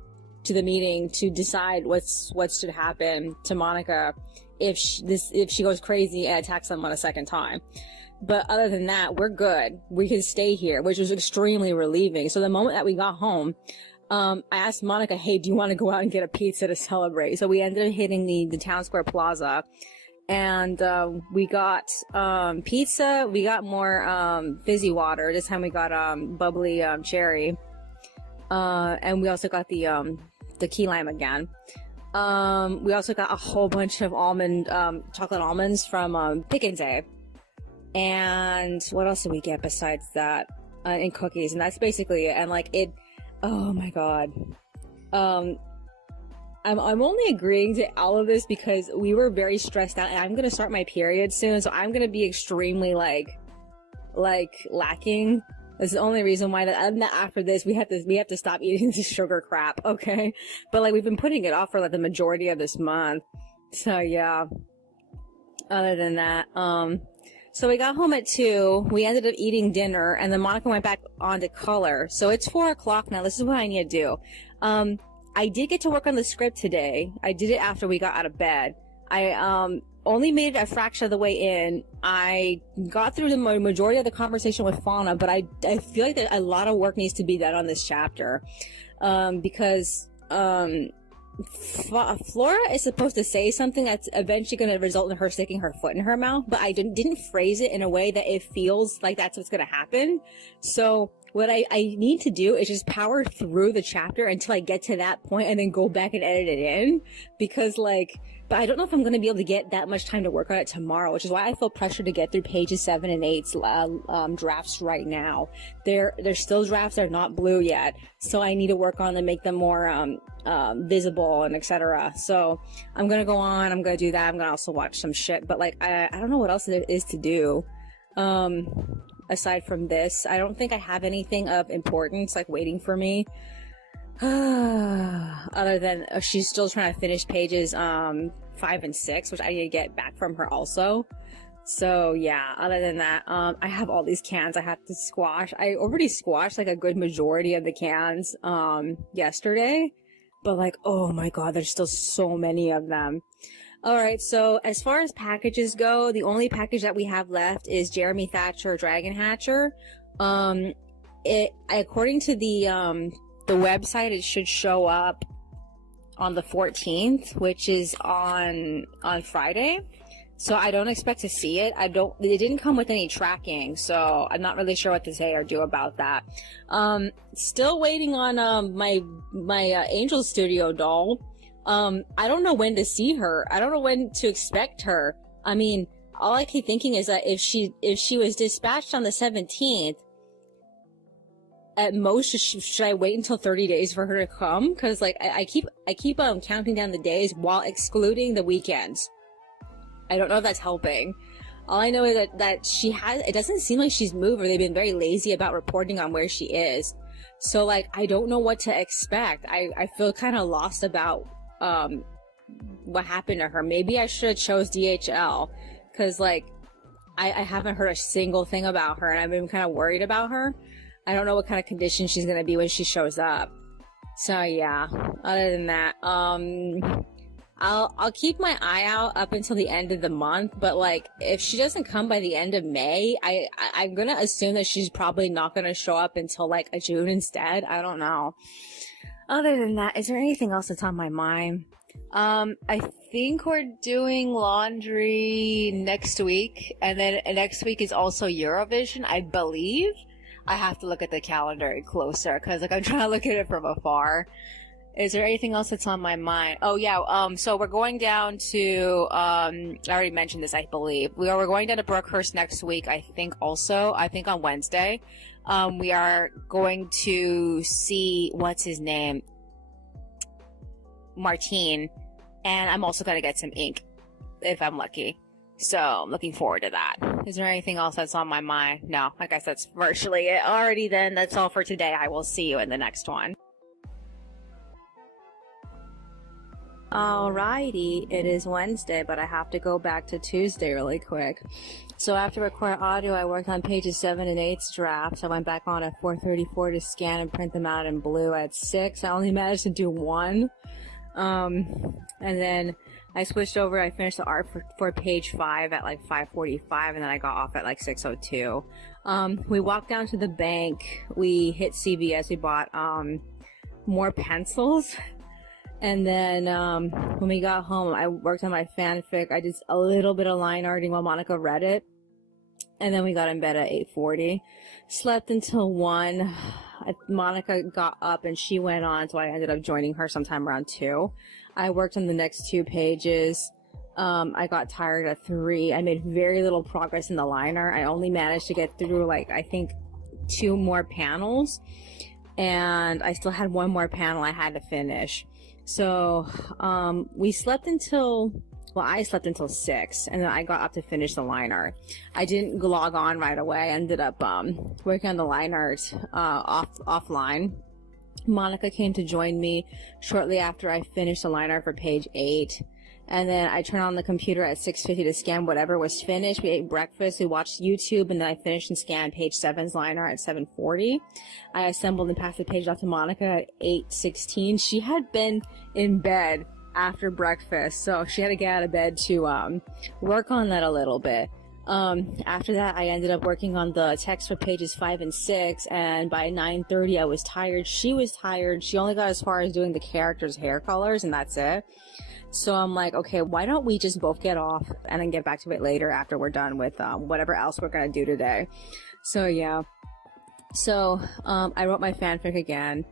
to the meeting to decide what should happen to Monica if she goes crazy and attacks someone a second time. But other than that, we're good. We can stay here, which was extremely relieving. So the moment that we got home, I asked Monica, hey, do you want to go out and get a pizza to celebrate? So we ended up hitting the Town Square Plaza, and we got pizza. We got more fizzy water. This time we got bubbly cherry, and we also got the key lime again. We also got a whole bunch of chocolate almonds from Pick and Day. And what else did we get besides that? And cookies, and that's basically it. And like oh my god. I'm only agreeing to all of this because we were very stressed out, and I'm gonna start my period soon, so I'm gonna be extremely like lacking. That's the only reason why after this we have to stop eating this sugar crap, okay? But like, we've been putting it off for like the majority of this month. So yeah. Other than that, so we got home at 2, we ended up eating dinner, and then Monica went back on to color. So it's 4 o'clock now. This is what I need to do. I did get to work on the script today. I did it after we got out of bed. I, only made it a fraction of the way in. I got through the majority of the conversation with Fauna, but I feel like that a lot of work needs to be done on this chapter. Because, Flora is supposed to say something that's eventually going to result in her sticking her foot in her mouth, but I didn't phrase it in a way that it feels like that's what's going to happen. So what I need to do is just power through the chapter until I get to that point and then go back and edit it in, because like, but I don't know if I'm going to be able to get that much time to work on it tomorrow, which is why I feel pressure to get through pages 7 and 8's drafts right now. They're still drafts. They're not blue yet. So I need to work on them, make them more visible and etc. So I'm going to go on. I'm going to do that. I'm going to also watch some shit. But like, I don't know what else there is to do. Aside from this, I don't think I have anything of importance like waiting for me. Other than she's still trying to finish pages 5 and 6, which I need to get back from her also. So yeah, other than that, I have all these cans I have to squash. I already squashed like a good majority of the cans yesterday, but like, oh my god, there's still so many of them. Alright, so as far as packages go, the only package that we have left is Jeremy Thatcher Dragon Hatcher. According to the website, it should show up on the 14th, which is on Friday. So I don't expect to see it. It didn't come with any tracking, so I'm not really sure what to say or do about that. Still waiting on my Angel Studio doll. I don't know when to see her. I don't know when to expect her. I mean, all I keep thinking is that if she was dispatched on the 17th, at most, should I wait until 30 days for her to come? Cause like, I keep counting down the days while excluding the weekends. I don't know if that's helping. All I know is that it doesn't seem like she's moved, or they've been very lazy about reporting on where she is. So like, I don't know what to expect. I feel kind of lost about, what happened to her. Maybe I should have chose DHL. Cause like, I haven't heard a single thing about her, and I've been kind of worried about her. I don't know what kind of condition she's gonna be when she shows up. So yeah, other than that, I'll keep my eye out up until the end of the month, but like, if she doesn't come by the end of May, I'm gonna assume that she's probably not gonna show up until like a June instead. I don't know. Other than that, is there anything else that's on my mind? I think we're doing laundry next week, and then next week is also Eurovision, I believe. I have to look at the calendar closer, because like, I'm trying to look at it from afar. Is there anything else that's on my mind? Oh yeah, so we're going down to, I already mentioned this, I believe. We're going down to Brookhurst next week, I think on Wednesday. We are going to see, what's his name? Martine. And I'm also going to get some ink, if I'm lucky. So, I'm looking forward to that. Is there anything else that's on my mind? No, I guess that's virtually it. Alrighty then, that's all for today. I will see you in the next one. Alrighty, it is Wednesday, but I have to go back to Tuesday really quick. So after record audio, I worked on pages 7 and 8's drafts. I went back on at 4:34 to scan and print them out in blue at 6. I only managed to do 1. And then I switched over. I finished the art for page 5 at like 5:45, and then I got off at like 6:02. We walked down to the bank. We hit CVS. We bought more pencils. And then when we got home, I worked on my fanfic. I did a little bit of line arting while Monica read it. And then we got in bed at 8:40. Slept until 1. Monica got up and she went on, so I ended up joining her sometime around 2. I worked on the next 2 pages. I got tired at 3. I made very little progress in the liner. I only managed to get through, like, I think 2 more panels. And I still had 1 more panel I had to finish. So, we slept until, well, I slept until 6, and then I got up to finish the liner. I didn't log on right away. I ended up, working on the liners, offline. Monica came to join me shortly after I finished the liner for page 8. And then I turned on the computer at 6:50 to scan whatever was finished. We ate breakfast, we watched YouTube, and then I finished and scanned page 7's liner at 7:40. I assembled and passed the page off to Monica at 8:16. She had been in bed after breakfast, so she had to get out of bed to work on that a little bit. After that, I ended up working on the text for pages 5 and 6, and by 9:30, I was tired. She was tired. She only got as far as doing the characters' hair colors, and that's it. So I'm like, okay, why don't we just both get off and then get back to it later after we're done with whatever else we're gonna do today. So yeah. So I wrote my fanfic again,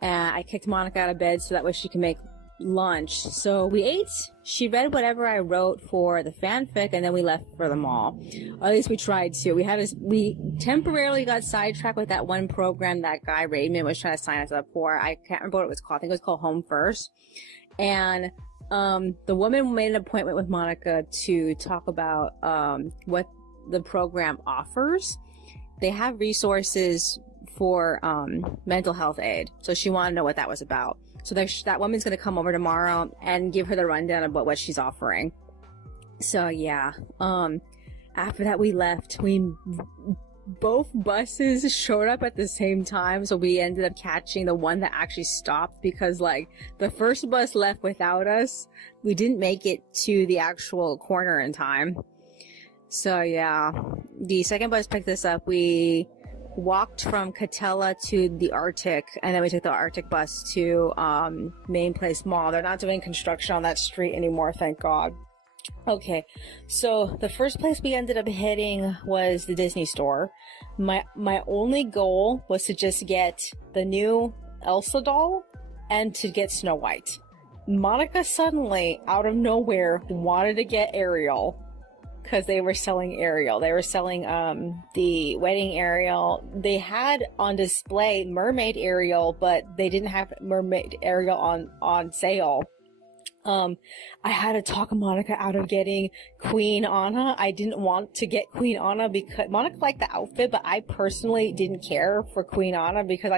and I kicked Monica out of bed so that way she can make lunch. So we ate. She read whatever I wrote for the fanfic, and then we left for the mall. Or at least we tried to. We temporarily got sidetracked with that one program that guy Raymond was trying to sign us up for. I can't remember what it was called. I think it was called Home First. And the woman made an appointment with Monica to talk about what the program offers. They have resources for mental health aid. So she wanted to know what that was about. So that woman's going to come over tomorrow and give her the rundown about what she's offering. So yeah, after that we left. Both buses showed up at the same time, so we ended up catching the one that actually stopped because, like, the first bus left without us. We didn't make it to the actual corner in time. So yeah, the second bus picked us up. We walked from Catella to the Arctic, and then we took the Arctic bus to Main Place Mall. They're not doing construction on that street anymore, thank God. Okay, so the first place we ended up hitting was the Disney store. My only goal was to just get the new Elsa doll and to get Snow White. Monica suddenly, out of nowhere, wanted to get Ariel because they were selling Ariel. They were selling the wedding Ariel. They had on display Mermaid Ariel, but they didn't have Mermaid Ariel on sale. I had to talk Monica out of getting Queen Anna. I didn't want to get Queen Anna because Monica liked the outfit, but I personally didn't care for Queen Anna because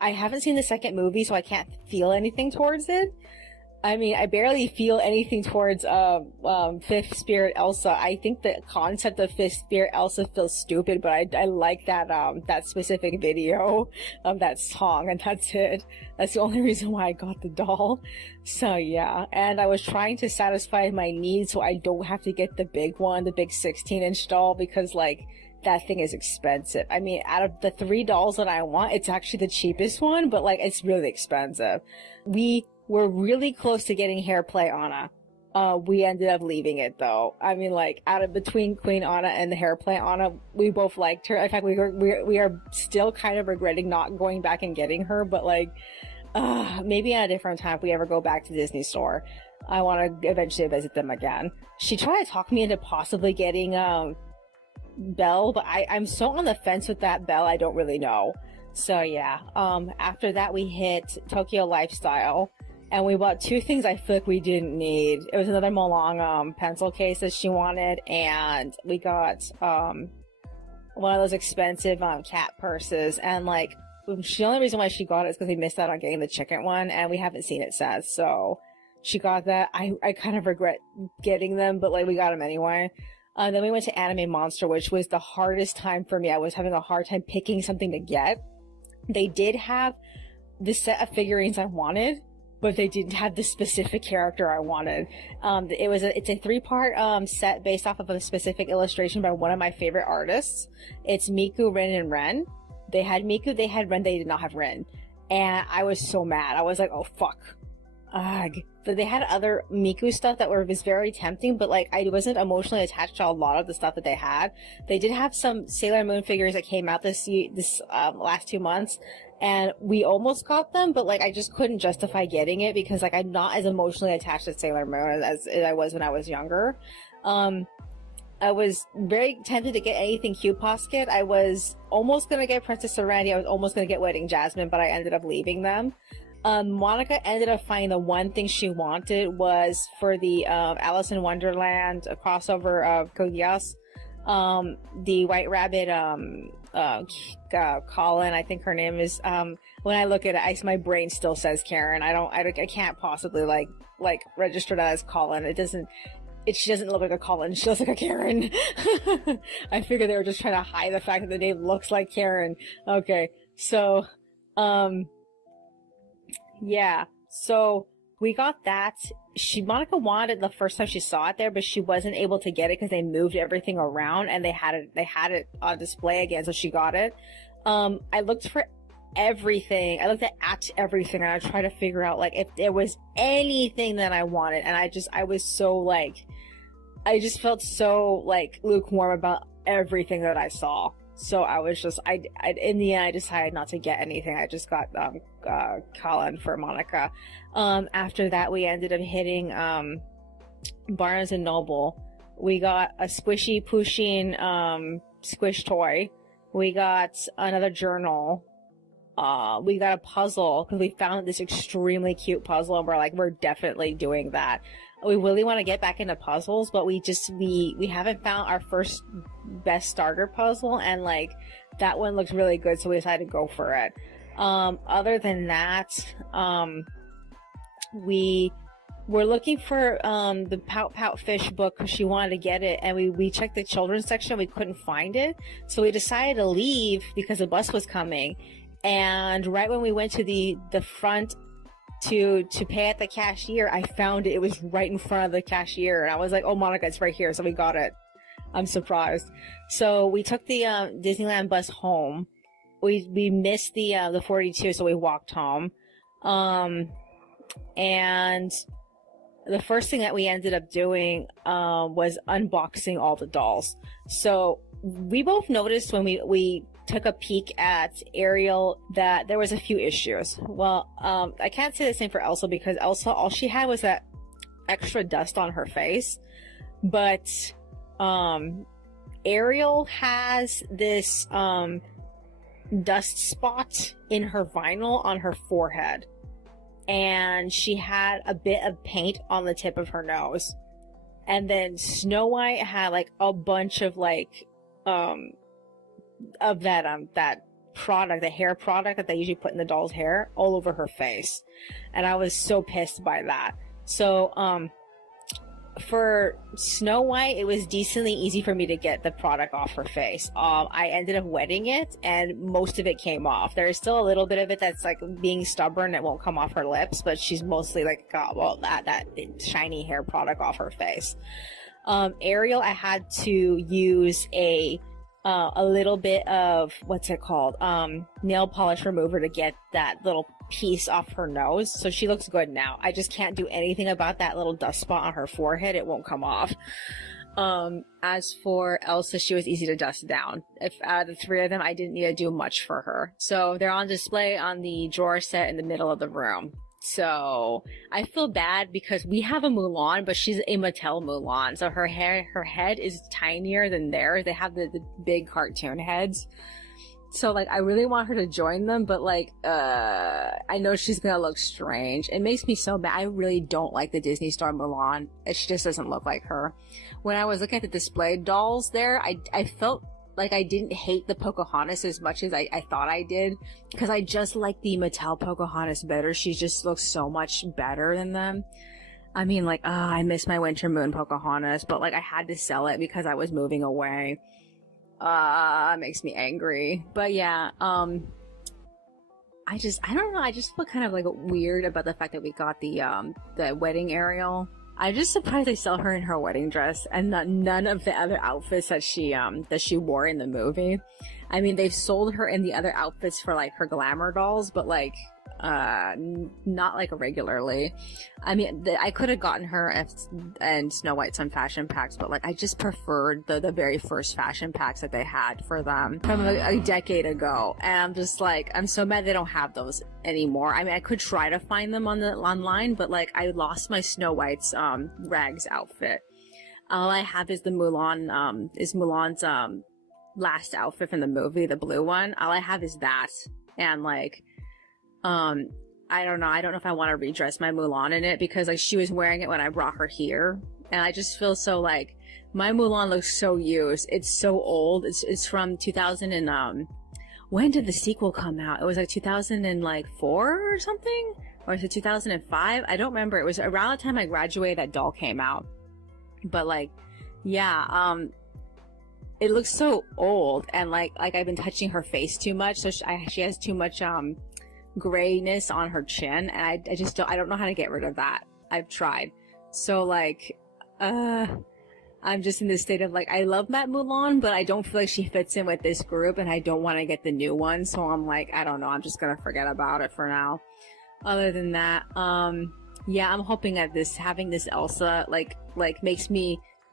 I haven't seen the second movie, so I can't feel anything towards it. I mean, I barely feel anything towards Fifth Spirit Elsa. I think the concept of Fifth Spirit Elsa feels stupid, but I like that specific video of that song, and that's it. That's the only reason why I got the doll. So yeah, and I was trying to satisfy my needs so I don't have to get the big one, the big 16-inch doll, because like that thing is expensive. I mean, out of the 3 dolls that I want, it's actually the cheapest one, but like it's really expensive. We're really close to getting Hairplay Anna. We ended up leaving it though. I mean, like, between Queen Anna and the Hairplay Anna, we both liked her. In fact, we are still kind of regretting not going back and getting her, but like, maybe at a different time if we ever go back to Disney store. I want to eventually visit them again. She tried to talk me into possibly getting, Belle, but I'm so on the fence with that Belle, I don't really know. So yeah, after that we hit Tokyo Lifestyle. And we bought 2 things I feel like we didn't need. It was another Molong pencil case that she wanted, and we got one of those expensive cat purses. And like, the only reason why she got it is because we missed out on getting the chicken one, and we haven't seen it since. So she got that. I kind of regret getting them, but like we got them anyway. Then we went to Anime Monster, which was the hardest time for me. I was having a hard time picking something to get. They did have the set of figurines I wanted, but they didn't have the specific character I wanted. It's a 3-part set based off of a specific illustration by one of my favorite artists. It's Miku, Rin, and Ren. They had Miku, they had Ren, they did not have Rin. And I was so mad. I was like, oh fuck. Ugh. But they had other Miku stuff that was very tempting, but like I wasn't emotionally attached to a lot of the stuff that they had. They did have some Sailor Moon figures that came out this last 2 months. And we almost got them, but like I just couldn't justify getting it because like I'm not as emotionally attached to Sailor Moon as I was when I was younger. I was very tempted to get anything Cute Posket. I was almost gonna get Princess Serenity. I was almost gonna get Wedding Jasmine, but I ended up leaving them. Monica ended up finding the one thing she wanted was for the Alice in Wonderland, a crossover of Code the White Rabbit Colin, I think her name is. When I look at it, my brain still says Karen. I can't possibly like register that as Colin. She doesn't look like a Colin. She looks like a Karen. I figured they were just trying to hide the fact that the name looks like Karen. Okay, so yeah, so we got that. Monica wanted it the first time she saw it there, but she wasn't able to get it because they moved everything around and they had it on display again, so she got it. I looked for everything. I looked at everything, and I tried to figure out, like, if there was anything that I wanted, and I was so, like, I just felt so, like, lukewarm about everything that I saw. So I was just, in the end, I decided not to get anything. I just got, Colin for Monica. After that, we ended up hitting, Barnes and Noble. We got a squishy pushing, squish toy. We got another journal. We got a puzzle because we found this extremely cute puzzle, and we're definitely doing that. We really want to get back into puzzles, but we haven't found our first best starter puzzle, and like that one looks really good, so we decided to go for it. Other than that, we were looking for the Pout Pout Fish book because she wanted to get it, and we checked the children's section, we couldn't find it, so we decided to leave because the bus was coming. And right when we went to the front to pay at the cashier, I found it. It was right in front of the cashier, and I was like, "Oh, Monica, it's right here." So we got it. I'm surprised. So we took the Disneyland bus home. We missed the 42, so we walked home. And the first thing that we ended up doing was unboxing all the dolls. So we both noticed when we took a peek at Ariel that there was a few issues. Well, I can't say the same for Elsa because Elsa, all she had was that extra dust on her face. But Ariel has this dust spot in her vinyl on her forehead. And she had a bit of paint on the tip of her nose. And then Snow White had like a bunch of like of that product, the hair product that they usually put in the doll's hair, all over her face. And I was so pissed by that. So for Snow White, it was decently easy for me to get the product off her face. I ended up wetting it, and most of it came off. There is still a little bit of it that's like being stubborn. It won't come off her lips, but she's mostly like got, well, that shiny hair product off her face. Ariel, I had to use a little bit of, what's it called? Nail polish remover to get that little piece off her nose. So she looks good now. I just can't do anything about that little dust spot on her forehead. It won't come off. As for Elsa, she was easy to dust down. If out of the three of them, I didn't need to do much for her. So they're on display on the drawer set in the middle of the room. So I feel bad because we have a Mulan, but she's a Mattel Mulan. So her head is tinier than theirs. They have the big cartoon heads. So like, I really want her to join them, but like, I know she's gonna look strange. It makes me so bad. I really don't like the Disney Store Mulan. She just doesn't look like her. When I was looking at the displayed dolls there, I felt like I didn't hate the Pocahontas as much as I thought I did, because I just like the Mattel Pocahontas better. She just looks so much better than them. I mean, like, I miss my Winter Moon Pocahontas, but like, I had to sell it because I was moving away. It makes me angry. But yeah, I don't know, I just feel kind of like weird about the fact that we got the wedding Ariel. I'm just surprised they sell her in her wedding dress and none of the other outfits that she wore in the movie. I mean, they've sold her in the other outfits for like her glamour dolls, but like, not like regularly. I mean, I could have gotten her and Snow White some fashion packs, but like, I just preferred the very first fashion packs that they had for them from a decade ago. And I'm just like, I'm so mad they don't have those anymore. I mean, I could try to find them online, but like, I lost my Snow White's, rags outfit. All I have is Mulan's, last outfit from the movie, the blue one. All I have is that. And like, I don't know if I want to redress my Mulan in it, because like, she was wearing it when I brought her here, and I just feel so like, my Mulan looks so used. It's so old. It's from 2000 and, when did the sequel come out? It was like 2004 or something? Or is it 2005? I don't remember. It was around the time I graduated that doll came out. But like, yeah, it looks so old, and like I've been touching her face too much, so she has too much, grayness on her chin, and I don't know how to get rid of that. I've tried. So like, I'm just in this state of like, I love Matt Mulan, but I don't feel like she fits in with this group, and I don't want to get the new one. So I'm like, I don't know. I'm just gonna forget about it for now. Other than that, yeah, I'm hoping that having this Elsa, like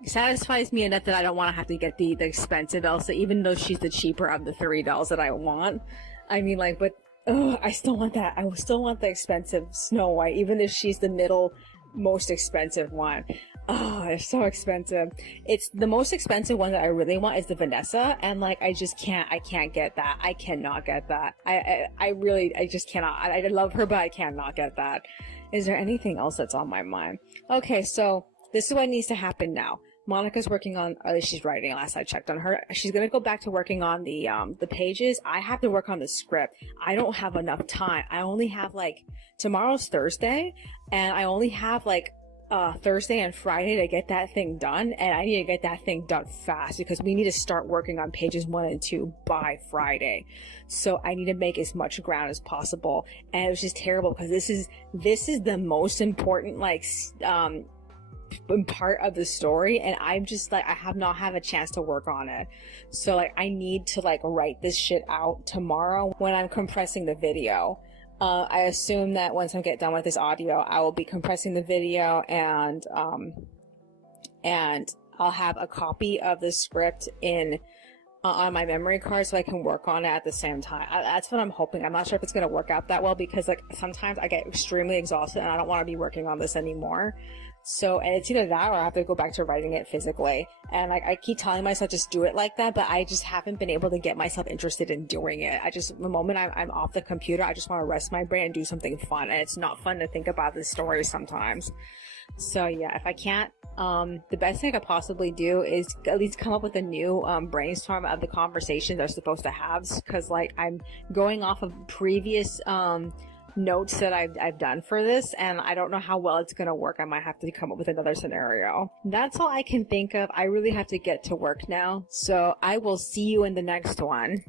satisfies me enough that I don't want to have to get the expensive Elsa, even though she's the cheaper of the 3 dolls that I want. I mean, like, but, I still want that. I still want the expensive Snow White, even if she's the middle most expensive one. Oh, they're so expensive. It's the most expensive one that I really want is the Vanessa, and like, I can't get that. I cannot get that. I just cannot. I love her, but I cannot get that. Is there anything else that's on my mind? Okay, so this is what needs to happen now. Monica's working on, or at least she's writing, last I checked on her. She's gonna go back to working on the pages. I have to work on the script. I don't have enough time. I only have like, tomorrow's Thursday, and I only have like, Thursday and Friday to get that thing done, and I need to get that thing done fast because we need to start working on pages 1 and 2 by Friday. So I need to make as much ground as possible, and it was just terrible because this is the most important like part of the story, and I'm just like, I have not had a chance to work on it. So like, I need to like write this shit out tomorrow when I'm compressing the video. I assume that once I get done with this audio, I will be compressing the video, and I'll have a copy of the script on my memory card so I can work on it at the same time. That's what I'm hoping. I'm not sure if it's going to work out that well because like sometimes I get extremely exhausted and I don't want to be working on this anymore. So, and it's either that or I have to go back to writing it physically. And like, I keep telling myself just do it like that, but I just haven't been able to get myself interested in doing it. The moment I'm off the computer, I just want to rest my brain and do something fun. And it's not fun to think about the story sometimes. So yeah, if I can't, the best thing I could possibly do is at least come up with a new, brainstorm of the conversations they're supposed to have. Cause like, I'm going off of previous, notes that I've done for this, and I don't know how well it's gonna work. I might have to come up with another scenario. That's all I can think of. I really have to get to work now, so I will see you in the next one.